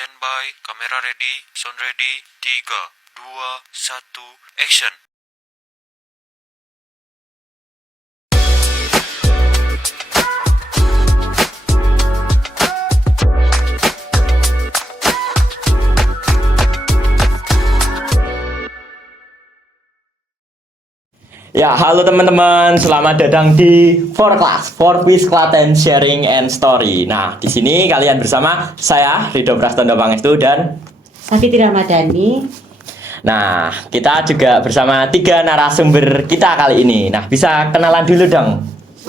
Standby, kamera ready, sound ready, 3, 2, 1, action. Ya, halo teman-teman, selamat datang di For Class, For Quiz Klaten Sharing and Story. Nah, di sini kalian bersama saya Ridho Prastondo Pangestu dan Safitri Ramadhani. nah, kita juga bersama 3 narasumber kita kali ini. Nah, bisa kenalan dulu dong.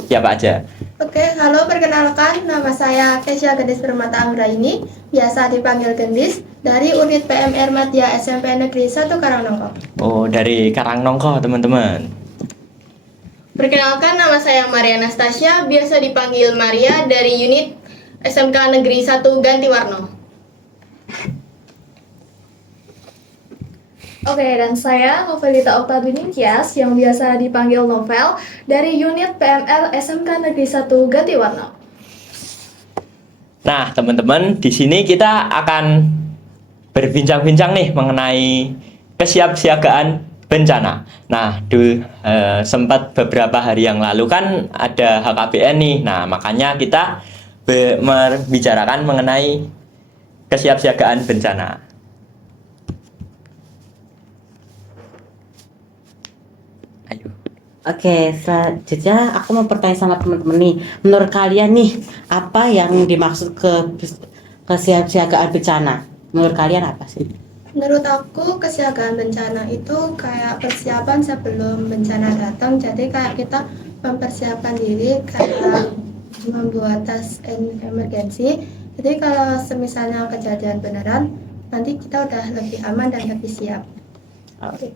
Siapa aja? Oke, halo, perkenalkan, nama saya Kesya Gendis Permata Anggraini, biasa dipanggil Gendis, dari unit PMR Madya SMP Negeri 1 Karangnongko. Oh, dari Karangnongko, teman-teman. Perkenalkan, nama saya Maria Anastasia, biasa dipanggil Maria dari unit SMK Negeri 1 Gantiwarno. Oke, dan saya Novelita Oktadini Tias yang biasa dipanggil Novel dari unit PMR SMK Negeri 1 Gantiwarno. Nah, teman-teman, di sini kita akan berbincang-bincang nih mengenai kesiapsiagaan bencana. Nah, sempat beberapa hari yang lalu kan ada HKBN nih. Nah, makanya kita membicarakan mengenai kesiapsiagaan bencana. Ayo. Oke, selanjutnya aku mau bertanya sama teman-teman nih. Menurut kalian nih, apa yang dimaksud kesiapsiagaan bencana? Menurut kalian apa sih? Menurut aku, kesiagaan bencana itu kayak persiapan sebelum bencana datang, jadi kayak kita mempersiapkan diri kayak membuat tas emergency. Jadi kalau semisalnya kejadian beneran, nanti kita udah lebih aman dan lebih siap. Oke.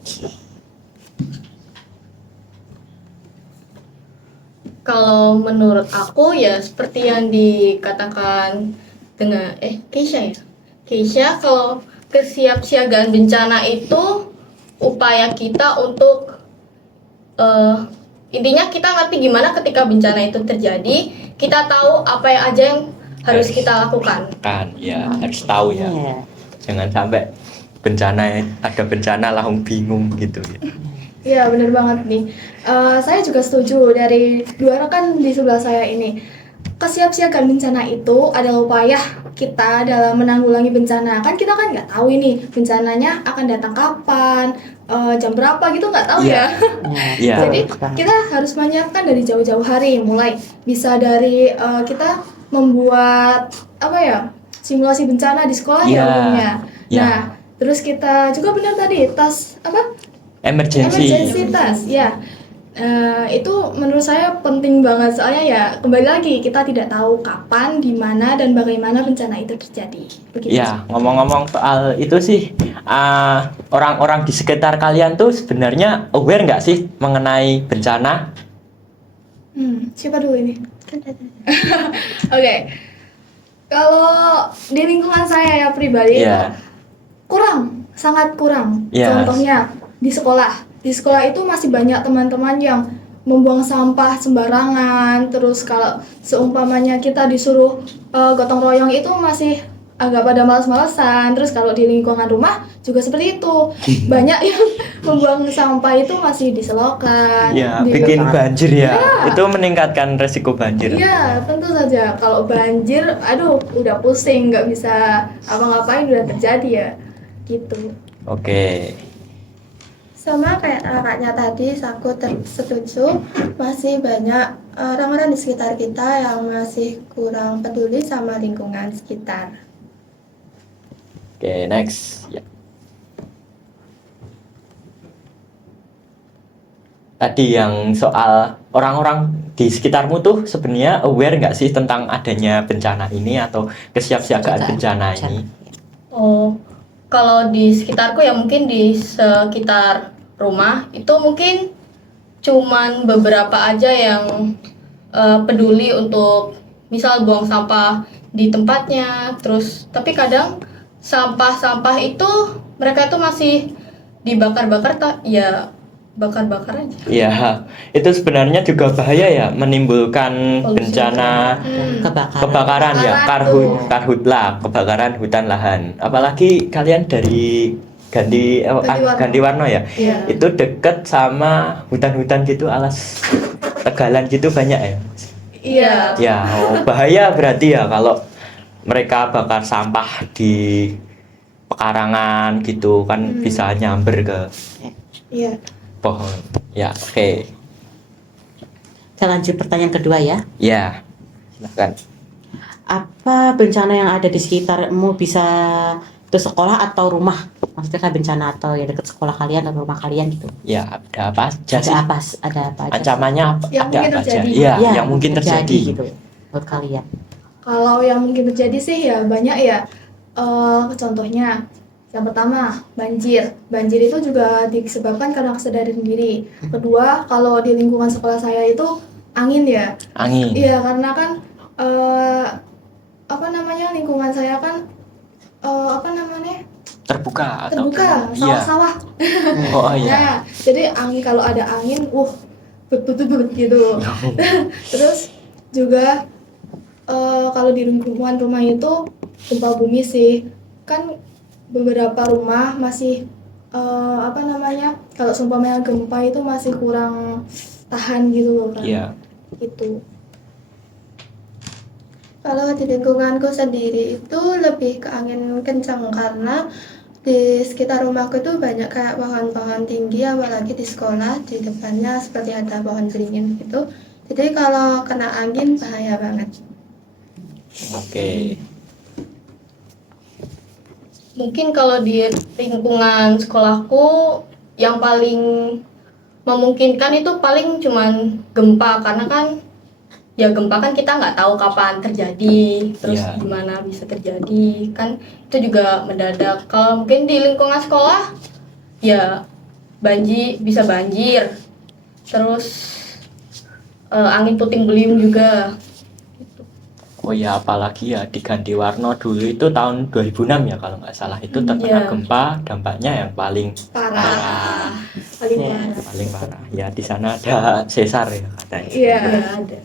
Kalau menurut aku ya seperti yang dikatakan dengan Keisha ya. Keisha, kalau kesiapsiagaan bencana itu upaya kita untuk intinya kita ngerti gimana ketika bencana itu terjadi, kita tahu apa yang aja yang harus kita lakukan. Kan, ya harus tahu ya. Iya. Jangan sampai ada bencana langsung bingung gitu ya. Iya, benar banget nih. Saya juga setuju dari dua rekan di sebelah saya ini. Kesiapsiagaan bencana itu adalah upaya kita dalam menanggulangi bencana. Kan kita kan nggak tahu ini bencananya akan datang kapan, jam berapa gitu nggak tahu ya. Iya. Jadi kita harus menyiapkan dari jauh-jauh hari, mulai bisa dari kita membuat simulasi bencana di sekolah ya umumnya. Iya. Nah, terus kita juga benar tadi tas Emergency. tas ya. Itu menurut saya penting banget, soalnya ya kembali lagi kita tidak tahu kapan, di mana dan bagaimana bencana itu terjadi. Begitu. Ya, ngomong-ngomong soal itu sih, orang-orang di sekitar kalian tuh sebenarnya aware nggak sih mengenai bencana? Siapa dulu ini? Oke. Kalau di lingkungan saya ya pribadi Iya. kurang, sangat kurang. Iya. Contohnya di sekolah. Di sekolah itu masih banyak teman-teman yang membuang sampah sembarangan. Terus kalau seumpamanya kita disuruh gotong royong itu masih agak pada malas-malasan. Terus kalau di lingkungan rumah juga seperti itu. Banyak yang membuang sampah itu masih di selokan. Ya, di- bikin banjir ya. Iya. Itu meningkatkan resiko banjir. Iya, tentu saja. Kalau banjir, aduh, udah pusing, nggak bisa apa-ngapain, udah terjadi ya. Gitu. Oke. Sama kayak kakaknya tadi, aku setuju, masih banyak orang-orang di sekitar kita yang masih kurang peduli sama lingkungan sekitar. Oke, next. Ya. Tadi yang soal orang-orang di sekitarmu tuh sebenarnya aware nggak sih tentang adanya bencana ini atau kesiapsiagaan bencana ini? Oh, kalau di sekitarku ya mungkin di sekitar rumah itu mungkin cuman beberapa aja yang peduli untuk misal buang sampah di tempatnya. Terus tapi kadang sampah-sampah itu mereka tuh masih dibakar-bakar ya bakar-bakar aja. Ya, itu sebenarnya juga bahaya ya, menimbulkan Polusi bencana kebakaran ya, karhutla, kebakaran hutan lahan. Apalagi kalian dari ganti warna ya. Iya. Itu deket sama hutan-hutan gitu, alas tegalan gitu banyak ya. Iya. Ya, bahaya berarti ya kalau mereka bakar sampah di pekarangan gitu kan bisa nyamber ke Iya. pohon. Ya, oke. Kita lanjut pertanyaan kedua ya. Ya, silakan. Apa bencana yang ada di sekitarmu, bisa itu sekolah atau rumah? Maksudnya kan bencana atau ya dekat sekolah kalian atau rumah kalian gitu. Ya, ada apa aja sih? Ada apa aja? Ancamannya apa? Yang Ada mungkin apa aja? terjadi. Iya, Ya, yang mungkin terjadi. gitu buat kalian. Kalau yang mungkin terjadi sih ya banyak ya. Contohnya, yang pertama banjir. Banjir itu juga disebabkan karena kesadaran diri. Kedua, kalau di lingkungan sekolah saya itu angin ya. Angin. Iya, karena kan lingkungan saya kan Terbuka atau terbuka, gimana? Iya. sawah-sawah. Oh iya. Nah, jadi kalau ada angin, bet gitu. Terus juga kalau di lingkungan rumah itu gempa bumi sih, kan beberapa rumah masih kalau seumpamanya gempa itu masih kurang tahan gitu loh kan. Iya. Itu. Kalau di lingkunganku sendiri itu lebih ke angin kencang karena di sekitar rumahku itu banyak kayak pohon-pohon tinggi, apalagi di sekolah di depannya seperti ada pohon beringin gitu. Jadi kalau kena angin bahaya banget. Oke. Mungkin kalau di lingkungan sekolahku yang paling memungkinkan itu paling cuman gempa, karena kan ya gempa kan kita nggak tahu kapan terjadi, terus Iya. gimana bisa terjadi, kan itu juga mendadak. Kalau mungkin di lingkungan sekolah ya bisa banjir, terus angin puting beliung juga. Oh ya, apalagi ya di Gantiwarna dulu itu tahun 2006 ya kalau nggak salah, itu terkena Iya. gempa, dampaknya yang paling Parah. Paling parah. paling parah. Ya di sana ada sesar ya katanya. Iya. Ya, ada.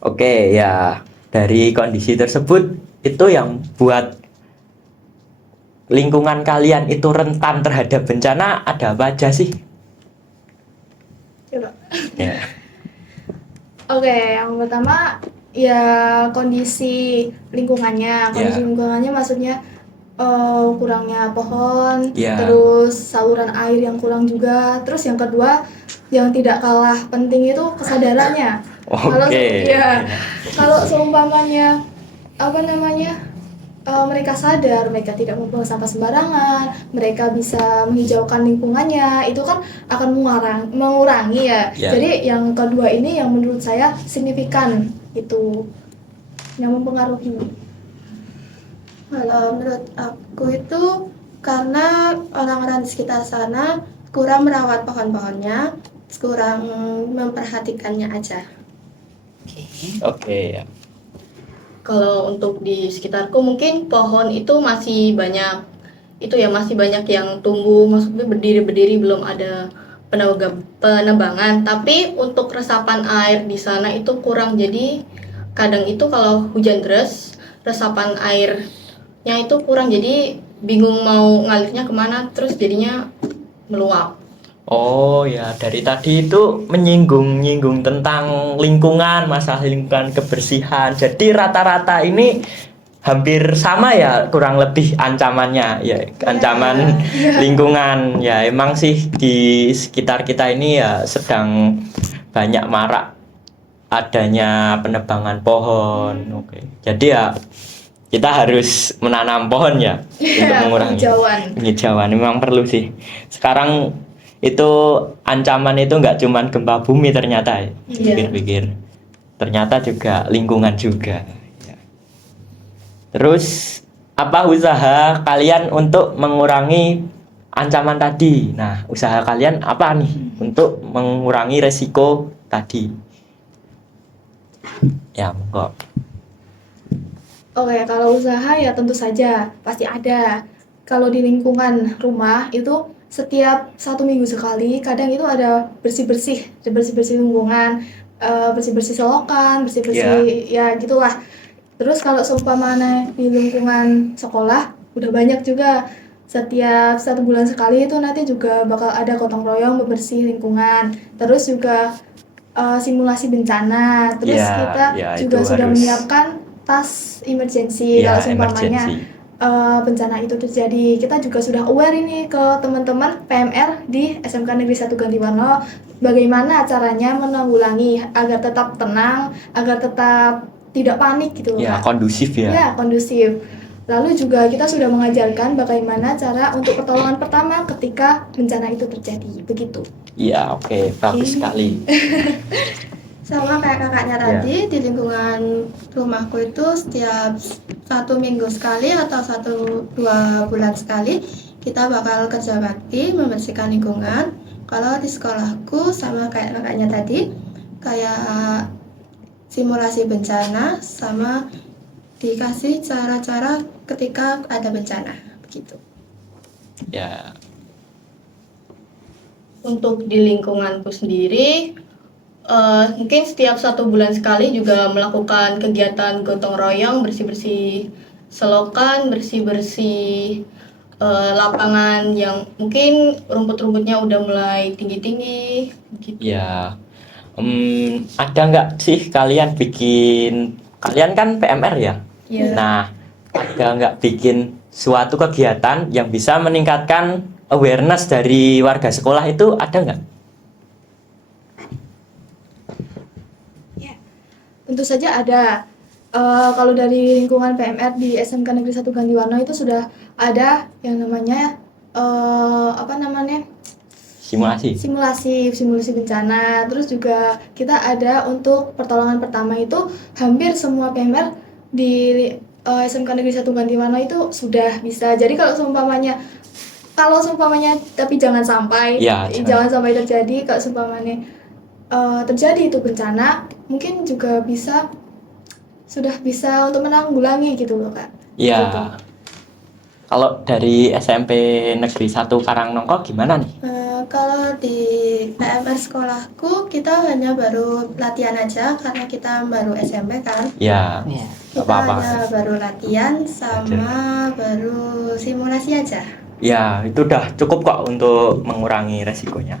Oke, ya dari kondisi tersebut itu yang buat lingkungan kalian itu rentan terhadap bencana ada apa aja sih? Coba. Ya. Oke, yang pertama ya kondisi lingkungannya. Kondisi Ya. lingkungannya maksudnya kurangnya pohon, Ya. terus saluran air yang kurang juga. Terus yang kedua, yang tidak kalah penting itu kesadarannya. Oke. Kalau seumpamanya mereka sadar, mereka tidak membuang sampah sembarangan, mereka bisa menghijaukan lingkungannya, itu kan akan mengurangi ya. Ya. Jadi yang kedua ini yang menurut saya signifikan, itu yang mempengaruhi. Kalau menurut aku itu karena orang-orang di sekitar sana kurang merawat pohon-pohonnya, kurang memperhatikannya aja. Oke, ya. Kalau untuk di sekitarku mungkin pohon itu masih banyak, masih banyak yang tumbuh, maksudnya berdiri belum ada penebangan. Tapi untuk resapan air di sana itu kurang, jadi kadang itu kalau hujan deras resapan airnya itu kurang, jadi bingung mau ngalirnya kemana, terus jadinya meluap. Oh ya, dari tadi itu menyinggung tentang lingkungan, masalah lingkungan, kebersihan. Jadi rata-rata ini hampir sama ya, kurang lebih ancamannya ya, ancaman lingkungan. Ya emang sih di sekitar kita ini ya sedang banyak marak adanya penebangan pohon. Oke. Jadi ya kita harus menanam pohon ya untuk mengurangi penghijauan. Memang perlu sih. Sekarang itu ancaman itu nggak cuman gempa bumi ternyata ya. Pikir-pikir ternyata juga lingkungan juga ya. Terus apa usaha kalian untuk mengurangi ancaman tadi? Nah, usaha kalian apa nih untuk mengurangi resiko tadi? Ya, monggo. Oke, kalau usaha ya tentu saja pasti ada. Kalau di lingkungan rumah itu setiap 1 minggu sekali, kadang itu ada bersih-bersih lingkungan, bersih-bersih selokan, bersih-bersih ya gitulah. Terus kalau seumpamanya di lingkungan sekolah udah banyak juga, setiap 1 bulan sekali itu nanti juga bakal ada gotong royong bebersih lingkungan. Terus juga simulasi bencana. Terus Ya, kita ya, juga itu sudah harus. menyiapkan tas emergency Ya, kalau seumpamanya emergency. bencana itu terjadi. Kita juga sudah aware ini ke teman-teman PMR di SMK Negeri 1 Gantiwarno, bagaimana caranya menanggulangi agar tetap tenang, agar tetap tidak panik gitu loh, Ya, Kak. kondusif ya. Ya, kondusif. Lalu juga kita sudah mengajarkan bagaimana cara untuk pertolongan pertama ketika bencana itu terjadi. Begitu. Ya, oke, bagus sekali. Sama kayak kakaknya Ya. tadi, di lingkungan rumahku itu setiap 1 minggu sekali atau 1-2 bulan sekali kita bakal kerja bakti membersihkan lingkungan. Kalau di sekolahku sama kayak kakaknya tadi, kayak simulasi bencana sama dikasih cara-cara ketika ada bencana begitu. Ya, Untuk di lingkunganku sendiri, mungkin setiap 1 bulan sekali juga melakukan kegiatan gotong royong, bersih-bersih selokan, bersih-bersih lapangan yang mungkin rumput-rumputnya udah mulai tinggi-tinggi gitu. ya. Ada nggak sih kalian kan PMR ya? Ya. Nah, ada nggak bikin suatu kegiatan yang bisa meningkatkan awareness dari warga sekolah itu ada nggak? Tentu saja ada. Kalau dari lingkungan PMR di SMK Negeri 1 Gantiwarno itu sudah ada yang namanya apa namanya? Simulasi. simulasi bencana. Terus juga kita ada untuk pertolongan pertama itu hampir semua PMR di SMK Negeri 1 Gantiwarno itu sudah bisa. Jadi kalau seumpamanya tapi jangan sampai Ya, jangan sampai terjadi. Kalau seumpamanya terjadi itu bencana, mungkin juga sudah bisa untuk menanggulangi gitu loh, Kak. Ya. Gitu. Kalau dari SMP Negeri 1 Karangnongko gimana nih? Kalau di PMR sekolahku kita hanya baru latihan aja karena kita baru SMP kan. Ya, Ya. Kita apa-apa. hanya baru latihan sama baru simulasi aja. Ya, itu udah cukup kok untuk mengurangi resikonya.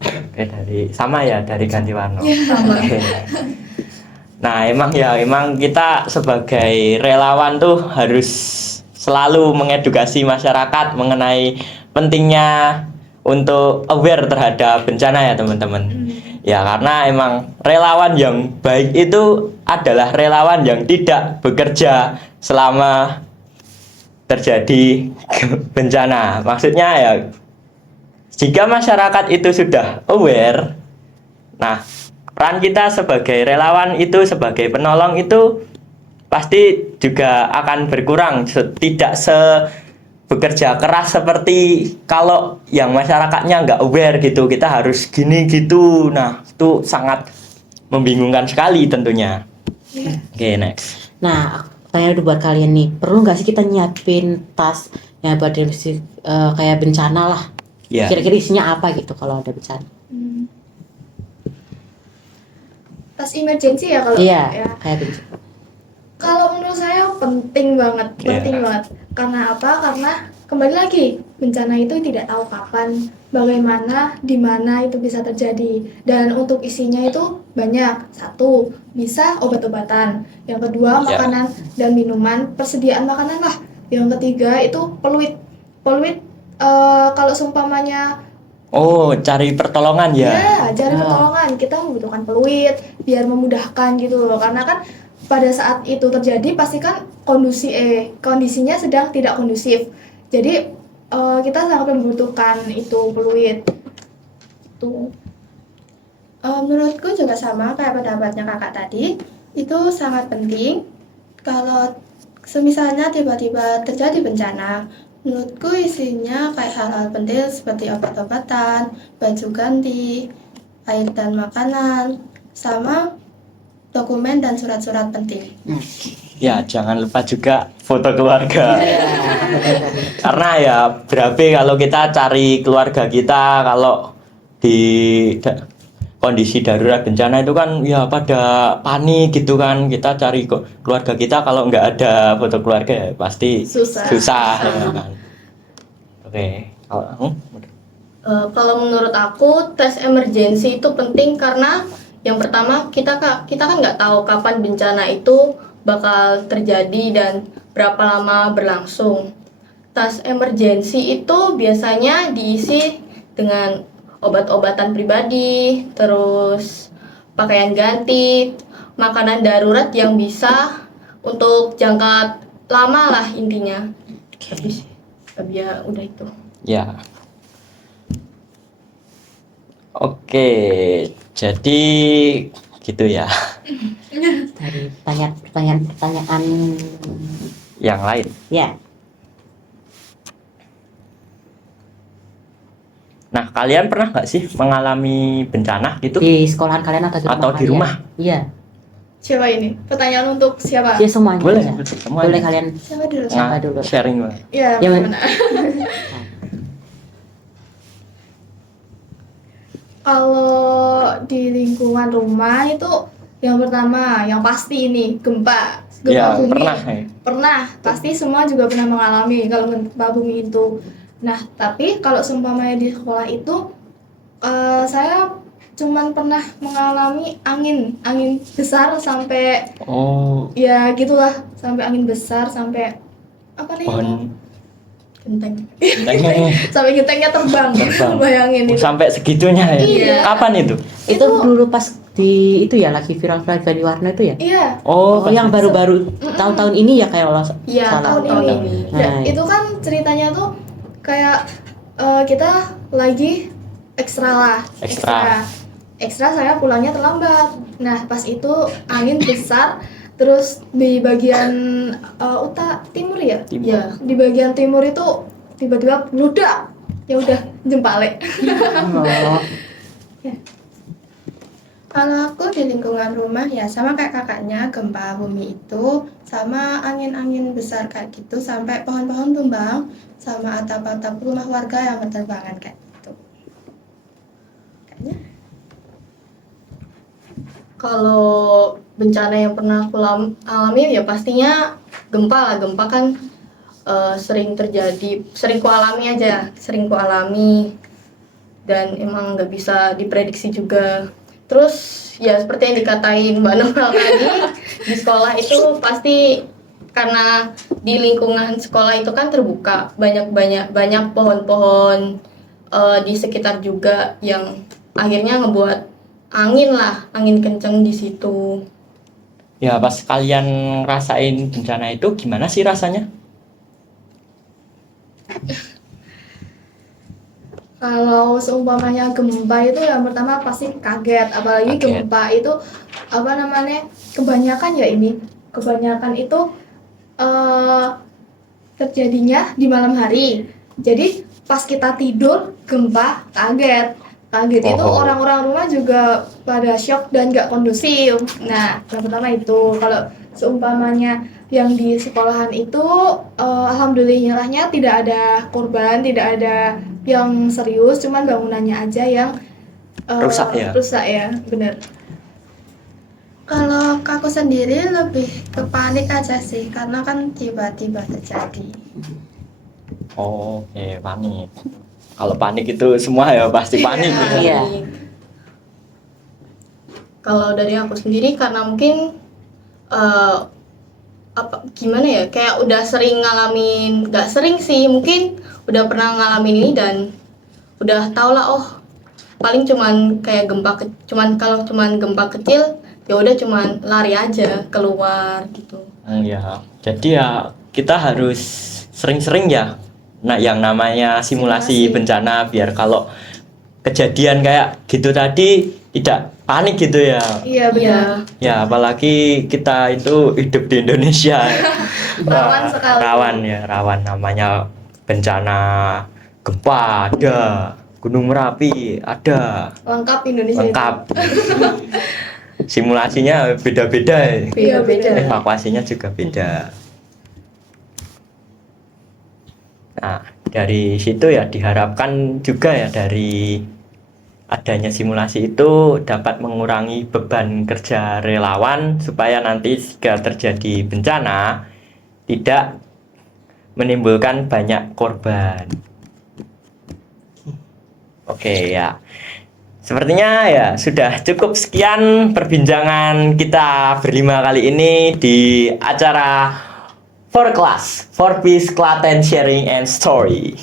Oke, dari Gantiwarno. Oke. Nah, emang kita sebagai relawan tuh harus selalu mengedukasi masyarakat mengenai pentingnya untuk aware terhadap bencana ya, teman-teman. Ya, karena emang relawan yang baik itu adalah relawan yang tidak bekerja selama terjadi bencana. Maksudnya ya, jika masyarakat itu sudah aware, nah peran kita sebagai relawan itu, sebagai penolong itu pasti juga akan berkurang, tidak bekerja keras seperti kalau yang masyarakatnya nggak aware gitu, kita harus gini gitu. Nah, itu sangat membingungkan sekali tentunya. Oke, next. Nah, tanya dulu buat kalian nih, perlu nggak sih kita nyiapin tas yang buat kayak bencana lah? Ya. Kira-kira isinya apa gitu kalau ada bencana? Tas emergency ya kalau Iya, ya. kayak bencana. Kalau menurut saya penting banget. Karena apa? Karena kembali lagi, bencana itu tidak tahu kapan, bagaimana, di mana itu bisa terjadi. Dan untuk isinya itu banyak. 1, bisa obat-obatan. Yang kedua, Ya. makanan dan minuman, persediaan makanan lah. Yang ketiga itu peluit. Kalau seumpamanya Oh, cari pertolongan ya. cari pertolongan, kita membutuhkan peluit biar memudahkan gitu loh. Karena kan pada saat itu terjadi pasti kan kondisinya sedang tidak kondusif. Jadi kita sangat membutuhkan itu peluit. Itu. Menurutku juga sama kayak pendapatnya kakak tadi, itu sangat penting. Kalau semisalnya tiba-tiba terjadi bencana, menurutku isinya kayak hal-hal penting seperti obat-obatan, baju ganti, air dan makanan, sama dokumen dan surat-surat penting. Ya, jangan lupa juga foto keluarga. Karena ya berabe kalau kita cari keluarga kita kalau di kondisi darurat bencana itu kan ya pada panik gitu kan. Kita cari keluarga kita kalau nggak ada foto keluarga ya pasti susah ya kan. Oke. Kalau menurut aku tes emergency itu penting karena yang pertama kita kan nggak tahu kapan bencana itu bakal terjadi dan berapa lama berlangsung. Tas emergency itu biasanya diisi dengan obat-obatan pribadi, terus pakaian ganti, makanan darurat yang bisa untuk jangka lama lah intinya. Habis ya udah itu. Ya. Oke, jadi gitu ya. Dari pertanyaan Yang lain. ya. Nah, kalian pernah nggak sih mengalami bencana gitu? Di sekolahan kalian atau di rumah? Atau di kalian? rumah? Iya. Siapa ini? Pertanyaan untuk siapa? Iya semuanya. Boleh, aja. semuanya. Boleh kalian Siapa dulu? siapa dulu? Sharing lah. Ya, Ya, gimana? Kalau di lingkungan rumah itu yang pertama, yang pasti ini gempa Ya, bumi. pernah. Ya. Pernah, pasti semua juga pernah mengalami kalau gempa bumi itu. Nah, tapi kalau seumpamanya di sekolah itu saya cuman pernah mengalami angin besar sampai Oh, ya gitulah, sampai angin besar sampai apa nih? pohon Genteng. Sampai gentengnya terbang. Terbang. Bayangin itu. sampai segitunya ya. Iya. Kapan itu? Itu dulu pas di itu ya lagi viral-viral di warna itu ya? Iya. Oh, Oh, yang pas- baru-baru tahun-tahun ini ya kayak Allah Iya, salah. tahun ini. ini. Dan Nah, itu kan ceritanya tuh kayak kita lagi ekstra lah. Ekstra saya pulangnya terlambat. Nah, pas itu angin besar, terus di bagian timur ya? Timur. Iya. Di bagian timur itu tiba-tiba meledak. Ya udah jempale. oh, Kalau aku di lingkungan rumah ya sama kayak kakaknya, gempa bumi itu sama angin-angin besar kayak gitu sampai pohon-pohon tumbang sama atap-atap rumah warga yang berterbangan kayak gitu. Kayaknya Kalau bencana yang pernah aku alami ya pastinya gempa lah. Gempa kan sering terjadi, sering ku alami dan emang nggak bisa diprediksi juga. Terus ya seperti yang dikatain Mbak Novel tadi, di sekolah itu pasti karena di lingkungan sekolah itu kan terbuka, banyak pohon-pohon di sekitar juga yang akhirnya ngebuat angin kenceng di situ. Ya, pas kalian ngerasain bencana itu gimana sih rasanya? Kalau seumpamanya gempa itu yang pertama pasti kaget, apalagi Kaget. gempa itu apa namanya, kebanyakan itu terjadinya di malam hari. Jadi pas kita tidur gempa kaget itu Oh. orang-orang rumah juga pada shock dan gak kondusif. Nah, yang pertama itu. Kalau seumpamanya yang di sekolahan itu alhamdulillahnya tidak ada korban, tidak ada yang serius, cuman bangunannya aja yang Rusak ya? Rusak ya, bener. kalau aku sendiri lebih ke panik aja sih karena kan tiba-tiba terjadi. Oh, oke, panik. Kalau panik itu semua ya pasti panik. Iya. ya. iya. Kalau dari aku sendiri karena mungkin gimana ya, kayak udah sering ngalamin, nggak sering sih, mungkin udah pernah ngalamin ini dan udah tau lah, oh paling cuman kayak kalau cuman gempa kecil ya udah cuman lari aja keluar gitu. Ya, jadi ya kita harus sering-sering ya. Nah, yang namanya simulasi bencana biar kalau kejadian kayak gitu tadi tidak panik gitu ya. Iya benar. Ya, apalagi kita itu hidup di Indonesia. Rawan sekali. Rawan namanya bencana gempa ada, Gunung Merapi ada, Lengkap Indonesia itu. lengkap. simulasinya beda-beda. Iya, beda. Evakuasinya juga beda. Nah, dari situ ya diharapkan juga ya dari adanya simulasi itu dapat mengurangi beban kerja relawan supaya nanti jika terjadi bencana tidak menimbulkan banyak korban. Oke ya. Sepertinya ya sudah cukup sekian perbincangan kita berlima kali ini di acara For Class, For Peace, Klaten Sharing and Story.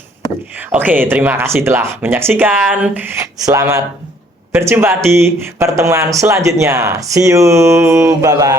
Oke, terima kasih telah menyaksikan. Selamat berjumpa di pertemuan selanjutnya. See you, bye-bye.